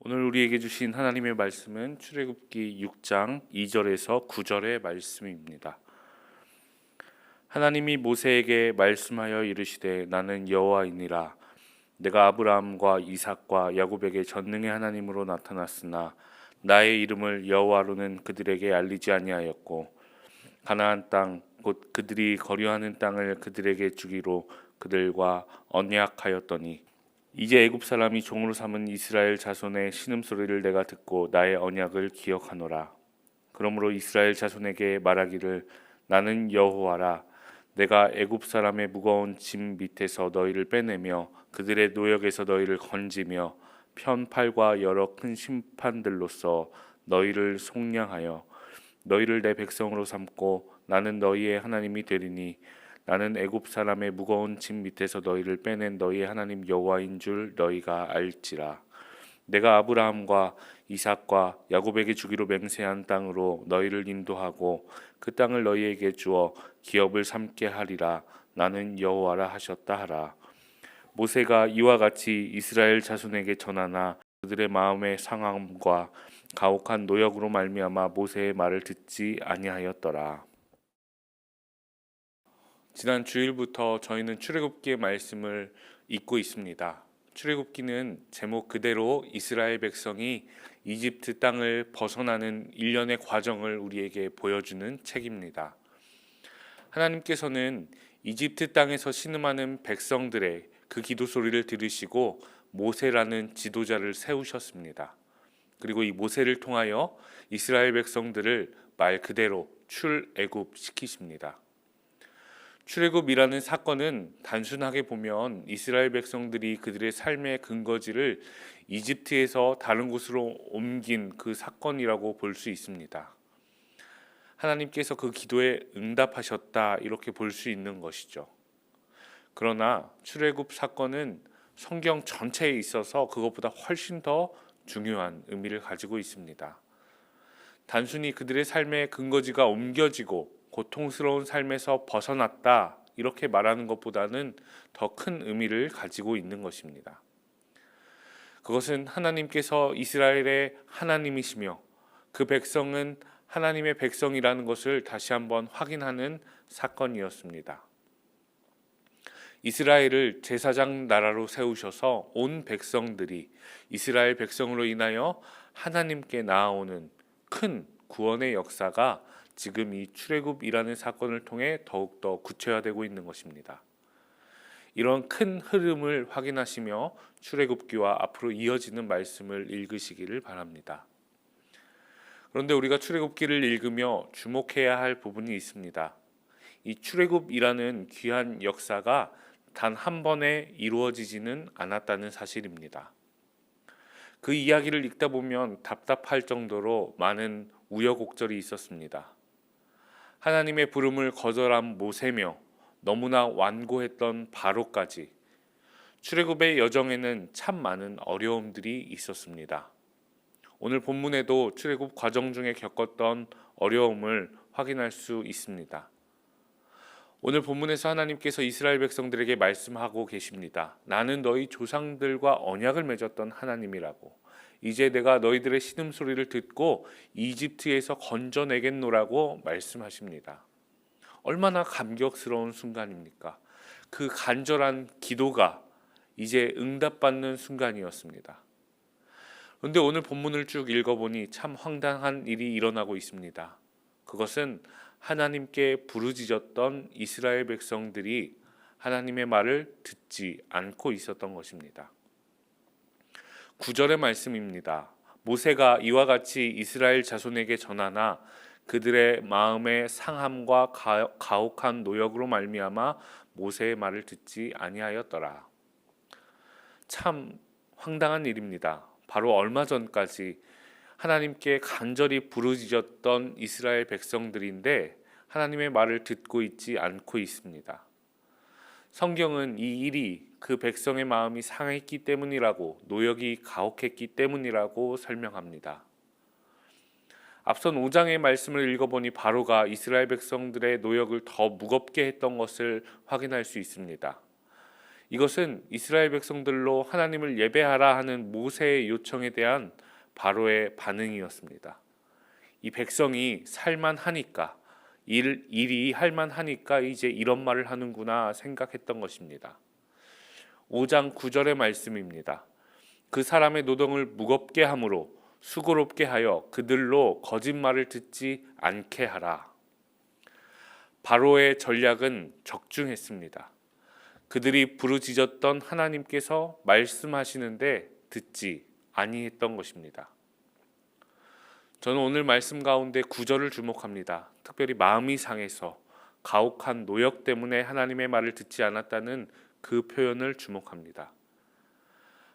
오늘 우리에게 주신 하나님의 말씀은 출애굽기 6장 2절에서 9절의 말씀입니다. 하나님이 모세에게 말씀하여 이르시되 나는 여호와이니라. 내가 아브라함과 이삭과 야곱에게 전능의 하나님으로 나타났으나 나의 이름을 여호와로는 그들에게 알리지 아니하였고 가나안 땅 곧 그들이 거류하는 땅을 그들에게 주기로 그들과 언약하였더니 이제 애굽 사람이 종으로 삼은 이스라엘 자손의 신음소리를 내가 듣고 나의 언약을 기억하노라. 그러므로 이스라엘 자손에게 말하기를 나는 여호와라. 내가 애굽 사람의 무거운 짐 밑에서 너희를 빼내며 그들의 노역에서 너희를 건지며 편팔과 여러 큰 심판들로서 너희를 속량하여 너희를 내 백성으로 삼고 나는 너희의 하나님이 되리니 나는 애굽 사람의 무거운 짐 밑에서 너희를 빼낸 너희의 하나님 여호와인 줄 너희가 알지라. 내가 아브라함과 이삭과 야곱에게 주기로 맹세한 땅으로 너희를 인도하고 그 땅을 너희에게 주어 기업을 삼게 하리라. 나는 여호와라 하셨다 하라. 모세가 이와 같이 이스라엘 자손에게 전하나 그들의 마음의 상함과 가혹한 노역으로 말미암아 모세의 말을 듣지 아니하였더라. 지난 주일부터 저희는 출애굽기의 말씀을 읽고 있습니다. 출애굽기는 제목 그대로 이스라엘 백성이 이집트 땅을 벗어나는 일련의 과정을 우리에게 보여주는 책입니다. 하나님께서는 이집트 땅에서 신음하는 백성들의 그 기도 소리를 들으시고 모세라는 지도자를 세우셨습니다. 그리고 이 모세를 통하여 이스라엘 백성들을 말 그대로 출애굽 시키십니다. 출애굽이라는 사건은 단순하게 보면 이스라엘 백성들이 그들의 삶의 근거지를 이집트에서 다른 곳으로 옮긴 그 사건이라고 볼 수 있습니다. 하나님께서 그 기도에 응답하셨다 이렇게 볼 수 있는 것이죠. 그러나 출애굽 사건은 성경 전체에 있어서 그것보다 훨씬 더 중요한 의미를 가지고 있습니다. 단순히 그들의 삶의 근거지가 옮겨지고 고통스러운 삶에서 벗어났다 이렇게 말하는 것보다는 더 큰 의미를 가지고 있는 것입니다. 그것은 하나님께서 이스라엘의 하나님이시며 그 백성은 하나님의 백성이라는 것을 다시 한번 확인하는 사건이었습니다. 이스라엘을 제사장 나라로 세우셔서 온 백성들이 이스라엘 백성으로 인하여 하나님께 나아오는 큰 구원의 역사가 지금 이 출애굽이라는 사건을 통해 더욱더 구체화되고 있는 것입니다. 이런 큰 흐름을 확인하시며 출애굽기와 앞으로 이어지는 말씀을 읽으시기를 바랍니다. 그런데 우리가 출애굽기를 읽으며 주목해야 할 부분이 있습니다. 이 출애굽이라는 귀한 역사가 단 한 번에 이루어지지는 않았다는 사실입니다. 그 이야기를 읽다 보면 답답할 정도로 많은 우여곡절이 있었습니다. 하나님의 부름을 거절한 모세며 너무나 완고했던 바로까지 출애굽의 여정에는 참 많은 어려움들이 있었습니다. 오늘 본문에도 출애굽 과정 중에 겪었던 어려움을 확인할 수 있습니다. 오늘 본문에서 하나님께서 이스라엘 백성들에게 말씀하고 계십니다. 나는 너희 조상들과 언약을 맺었던 하나님이라고. 이제 내가 너희들의 신음소리를 듣고 이집트에서 건져내겠노라고 말씀하십니다. 얼마나 감격스러운 순간입니까? 그 간절한 기도가 이제 응답받는 순간이었습니다. 그런데 오늘 본문을 쭉 읽어보니 참 황당한 일이 일어나고 있습니다. 그것은 하나님께 부르짖었던 이스라엘 백성들이 하나님의 말을 듣지 않고 있었던 것입니다. 9절의 말씀입니다. 모세가 이와 같이 이스라엘 자손에게 전하나 그들의 마음의 상함과 가혹한 노역으로 말미암아 모세의 말을 듣지 아니하였더라. 참 황당한 일입니다. 바로 얼마 전까지 하나님께 간절히 부르짖었던 이스라엘 백성들인데 하나님의 말을 듣고 있지 않고 있습니다. 성경은 이 일이 그 백성의 마음이 상했기 때문이라고, 노역이 가혹했기 때문이라고 설명합니다. 앞선 5장의 말씀을 읽어보니 바로가 이스라엘 백성들의 노역을 더 무겁게 했던 것을 확인할 수 있습니다. 이것은 이스라엘 백성들로 하나님을 예배하라 하는 모세의 요청에 대한 바로의 반응이었습니다. 이 백성이 살만하니까, 일이 할만하니까 이제 이런 말을 하는구나 생각했던 것입니다. 5장 9절의 말씀입니다. 그 사람의 노동을 무겁게 함으로 수고롭게 하여 그들로 거짓말을 듣지 않게 하라. 바로의 전략은 적중했습니다. 그들이 부르짖었던 하나님께서 말씀하시는데 듣지 아니했던 것입니다. 저는 오늘 말씀 가운데 9절을 주목합니다. 특별히 마음이 상해서 가혹한 노역 때문에 하나님의 말을 듣지 않았다는 그 표현을 주목합니다.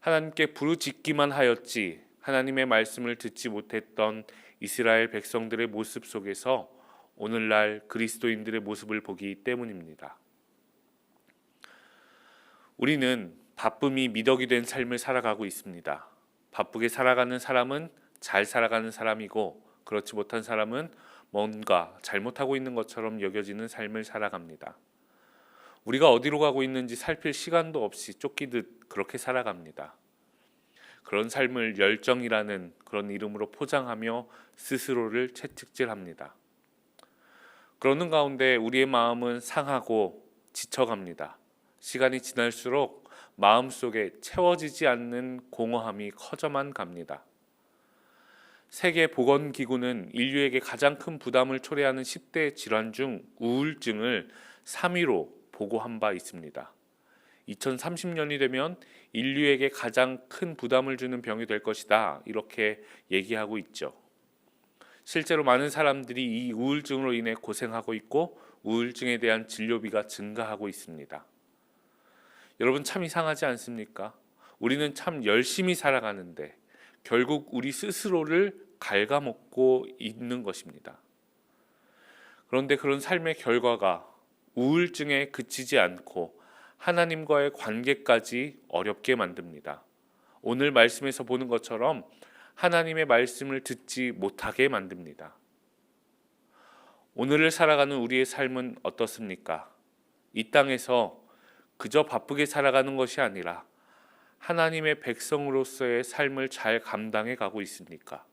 하나님께 부르짖기만 하였지 하나님의 말씀을 듣지 못했던 이스라엘 백성들의 모습 속에서 오늘날 그리스도인들의 모습을 보기 때문입니다. 우리는 바쁨이 미덕이 된 삶을 살아가고 있습니다. 바쁘게 살아가는 사람은 잘 살아가는 사람이고, 그렇지 못한 사람은 뭔가 잘못하고 있는 것처럼 여겨지는 삶을 살아갑니다. 우리가 어디로 가고 있는지 살필 시간도 없이 쫓기듯 그렇게 살아갑니다. 그런 삶을 열정이라는 그런 이름으로 포장하며 스스로를 채찍질합니다. 그러는 가운데 우리의 마음은 상하고 지쳐갑니다. 시간이 지날수록 마음속에 채워지지 않는 공허함이 커져만 갑니다. 세계보건기구는 인류에게 가장 큰 부담을 초래하는 10대 질환 중 우울증을 3위로 보고한 바 있습니다. 2030년이 되면 인류에게 가장 큰 부담을 주는 병이 될 것이다, 이렇게 얘기하고 있죠. 실제로 많은 사람들이 이 우울증으로 인해 고생하고 있고 우울증에 대한 진료비가 증가하고 있습니다. 여러분, 참 이상하지 않습니까? 우리는 참 열심히 살아가는데 결국 우리 스스로를 갉아먹고 있는 것입니다. 그런데 그런 삶의 결과가 우울증에 그치지 않고 하나님과의 관계까지 어렵게 만듭니다. 오늘 말씀에서 보는 것처럼 하나님의 말씀을 듣지 못하게 만듭니다. 오늘을 살아가는 우리의 삶은 어떻습니까? 이 땅에서 그저 바쁘게 살아가는 것이 아니라 하나님의 백성으로서의 삶을 잘 감당해 가고 있습니까?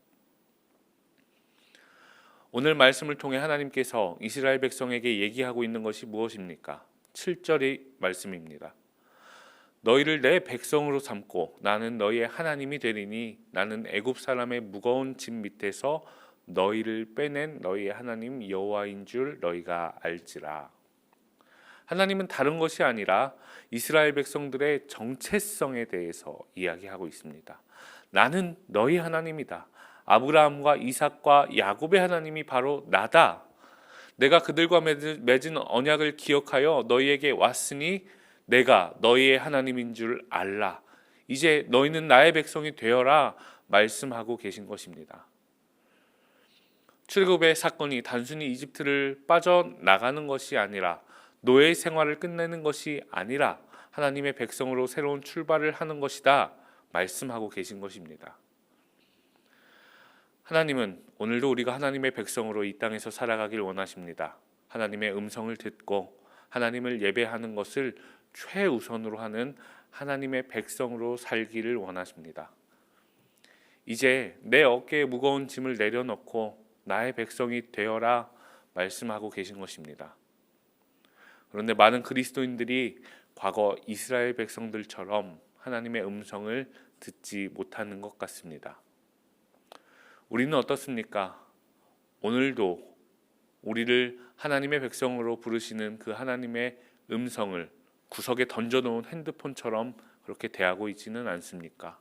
오늘 말씀을 통해 하나님께서 이스라엘 백성에게 얘기하고 있는 것이 무엇입니까? 7절의 말씀입니다. 너희를 내 백성으로 삼고 나는 너희의 하나님이 되리니 나는 애굽 사람의 무거운 짐 밑에서 너희를 빼낸 너희의 하나님 여호와인 줄 너희가 알지라. 하나님은 다른 것이 아니라 이스라엘 백성들의 정체성에 대해서 이야기하고 있습니다. 나는 너희 하나님이다. 아브라함과 이삭과 야곱의 하나님이 바로 나다. 내가 그들과 맺은 언약을 기억하여 너희에게 왔으니 내가 너희의 하나님인 줄 알라. 이제 너희는 나의 백성이 되어라 말씀하고 계신 것입니다. 출애굽의 사건이 단순히 이집트를 빠져나가는 것이 아니라 노예 생활을 끝내는 것이 아니라 하나님의 백성으로 새로운 출발을 하는 것이다 말씀하고 계신 것입니다. 하나님은 오늘도 우리가 하나님의 백성으로 이 땅에서 살아가길 원하십니다. 하나님의 음성을 듣고 하나님을 예배하는 것을 최우선으로 하는 하나님의 백성으로 살기를 원하십니다. 이제 내 어깨에 무거운 짐을 내려놓고 나의 백성이 되어라 말씀하고 계신 것입니다. 그런데 많은 그리스도인들이 과거 이스라엘 백성들처럼 하나님의 음성을 듣지 못하는 것 같습니다. 우리는 어떻습니까? 오늘도 우리를 하나님의 백성으로 부르시는 그 하나님의 음성을 구석에 던져놓은 핸드폰처럼 그렇게 대하고 있지는 않습니까?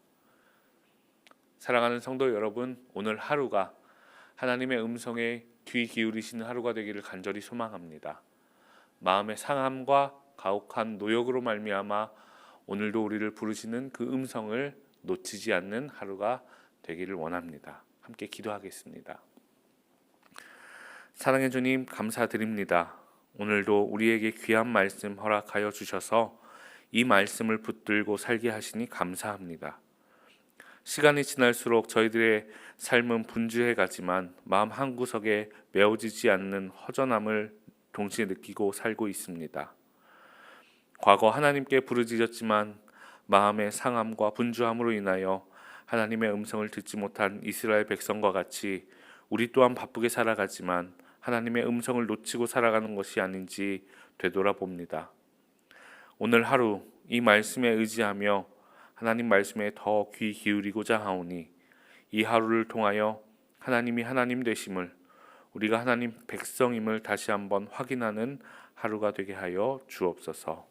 사랑하는 성도 여러분, 오늘 하루가 하나님의 음성에 귀 기울이시는 하루가 되기를 간절히 소망합니다. 마음의 상함과 가혹한 노역으로 말미암아 오늘도 우리를 부르시는 그 음성을 놓치지 않는 하루가 되기를 원합니다. 함께 기도하겠습니다. 사랑의 주님, 감사드립니다. 오늘도 우리에게 귀한 말씀 허락하여 주셔서 이 말씀을 붙들고 살게 하시니 감사합니다. 시간이 지날수록 저희들의 삶은 분주해 가지만 마음 한구석에 메워지지 않는 허전함을 동시에 느끼고 살고 있습니다. 과거 하나님께 부르짖었지만 마음의 상함과 분주함으로 인하여 하나님의 음성을 듣지 못한 이스라엘 백성과 같이 우리 또한 바쁘게 살아가지만 하나님의 음성을 놓치고 살아가는 것이 아닌지 되돌아봅니다. 오늘 하루 이 말씀에 의지하며 하나님 말씀에 더 귀 기울이고자 하오니 이 하루를 통하여 하나님이 하나님 되심을, 우리가 하나님 백성임을 다시 한번 확인하는 하루가 되게 하여 주옵소서.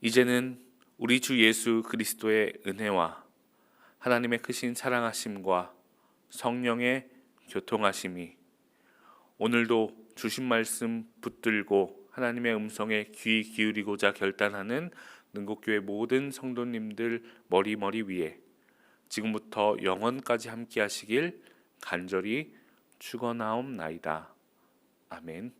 이제는 우리 주 예수 그리스도의 은혜와 하나님의 크신 사랑하심과 성령의 교통하심이 오늘도 주신 말씀 붙들고 하나님의 음성에 귀 기울이고자 결단하는 능곡교회 모든 성도님들 머리 위에 지금부터 영원까지 함께 하시길 간절히 축원하옵나이다. 아멘.